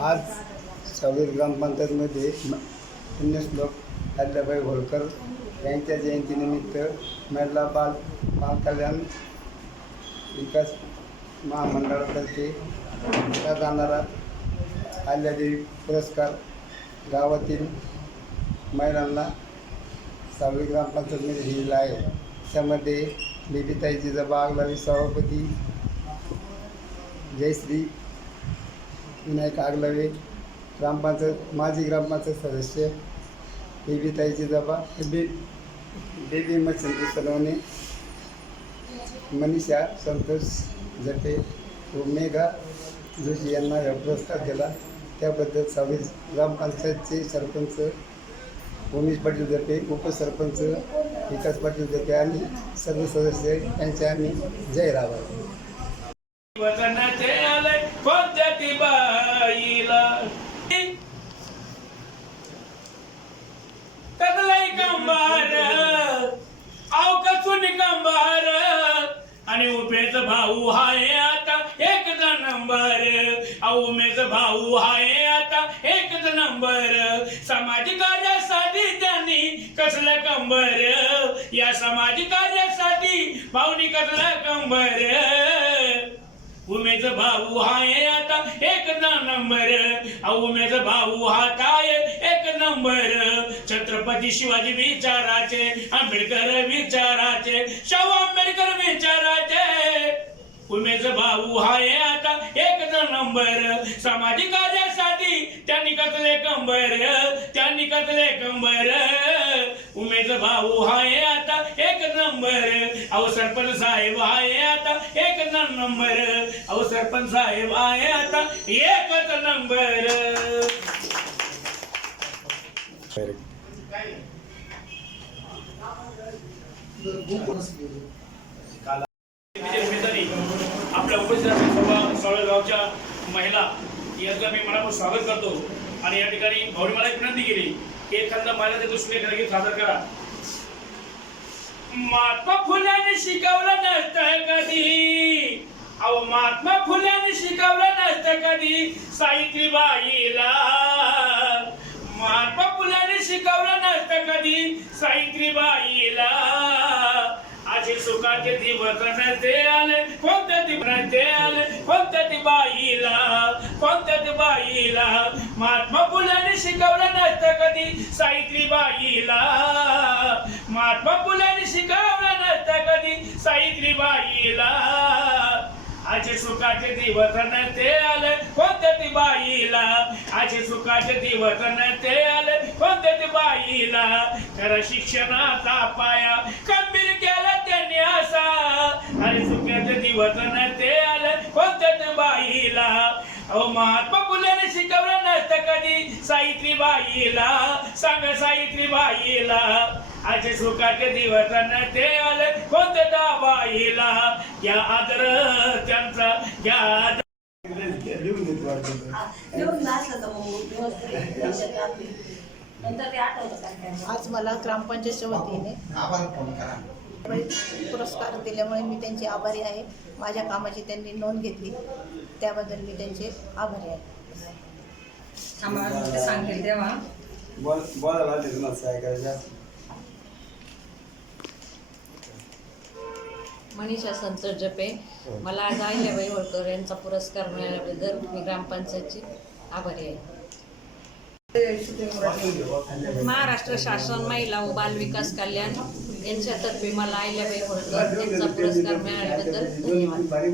आज सव्वीस ग्रामपंचायतमध्ये म- पुण्यश्लोक अहिल्याबाई होळकर यांच्या जयंतीनिमित्त महिला बाल बाल कल्याण विकास महामंडळातर्फे दिला जाणारा आल्यादेवी पुरस्कार गावातील महिलांना सहावी ग्रामपंचायतमध्ये दिलेला आहे. त्यामध्ये बेबीताई जिजाबा आगलावी सभापती जयश्री विनायक आगलवे ग्रामपंचायत माजी ग्रामपंचायत सदस्य बेबीताई जिजाबा बे बेबी मच्छंदी सलोने मनीषा संतोष जटे व मेघा जोशी यांना हा पुरस्कार दिला. त्याबद्दल सव्वीस ग्रामपंचायतचे सरपंच उमेश पाटील जपे उपसरपंच विकास पाटील जपे आणि सर्व सदस्य यांचे आम्ही जय रावा कोणत्या ती बाईला? कदलाई कंबार. आव कसून कंबार. आणि उमेच भाऊ हाय आता एकच नंबर. अहो उमेच भाऊ हाय आता एकच नंबर. सामाजिक कार्यासाठी त्यांनी कसलं कंबर? या सामाजिक कार्यासाठी भाऊनी कसला कंबर? उमेज भाऊ हाय आता एक नंबर. उमेज भाऊ हा काय एक नंबर. छत्रपती शिवाजी विचाराचे आंबेडकर विचाराचे शाहू आंबेडकर विचाराचे. उमेश भाऊ हाय आता एक नंबर सामाजिक कार्यासाठी त्यांनी कसले कंबर त्यांनी कसले कंबर. उमेश भाऊ हाय आता एक नंबर अहो सरपंच साहेब हाय आता एक नंबर अहो सरपंच साहेब आहे आता एकच नंबर गावच्या महिला यांचं मी मनापासून स्वागत करतो. आणि या ठिकाणी भाऊने मला एक विनंती केली की एखादा महिलाच्या दृष्टीने एखादा गीत सादर करा. महात्मा फुल्याने शिकवलं नसतं कधी. अहो महात्मा फुल्याने शिकवलं नसतं कधी. सावित्रीबाईला. महात्मा फुल्याने शिकवलं नसतं कधी. सावित्रीबाईला. असे सुखाचे दिवस नसते आले कोणत्या दिवस नसते आले कोणत्या बाईला महात्मा फुल्याने शिकवलं नसतं कधी सावित्रीबाईला. महात्मा फुल्याने शिकवलं नसतं कधी सावित्रीबाईला. आजे सुखाचे दिवस न ते आले कोणत्या ती बाईला? आजे सुखाचे दिवस न ते आले कोणत्या ती बाईला? खरं शिक्षणाचा पाया गंभीर केला त्यांनी असा. अरे सुखाचे दिवस न ते आले कोणत्या ती बाईला? अहो महात्मा फुल्याने शिकवलं नसतं कधी. सावित्री बाईला सांग सावित्री बाईला आजे सुखाचे दिवस नसते आले कोणत्या त्या बाईला या आदर त्यांचा या आदर. लिहून वाटतं. नंतर ते आठवतं आज मला ग्रामपंचायतच्या वतीने पुरस्कार दिल्यामुळे मी त्यांची आभारी आहे. माझ्या कामाची त्यांनी नोंद घेतली. त्याबद्दल मी त्यांचे आभारी आहे. आम्हाला सांगेल तेव्हा. मनीषा संतोष जपे. मला आज अहिल्याबाई होळकर यांचा पुरस्कार मिळाल्याबद्दल मी ग्रामपंचायतची आभारी आहे. महाराष्ट्र शासन महिला व बाल विकास कल्याण यांच्यातर्फे मला अहिल्याबाई होळकर यांचा पुरस्कार मिळाल्याबद्दल धन्यवाद. भारी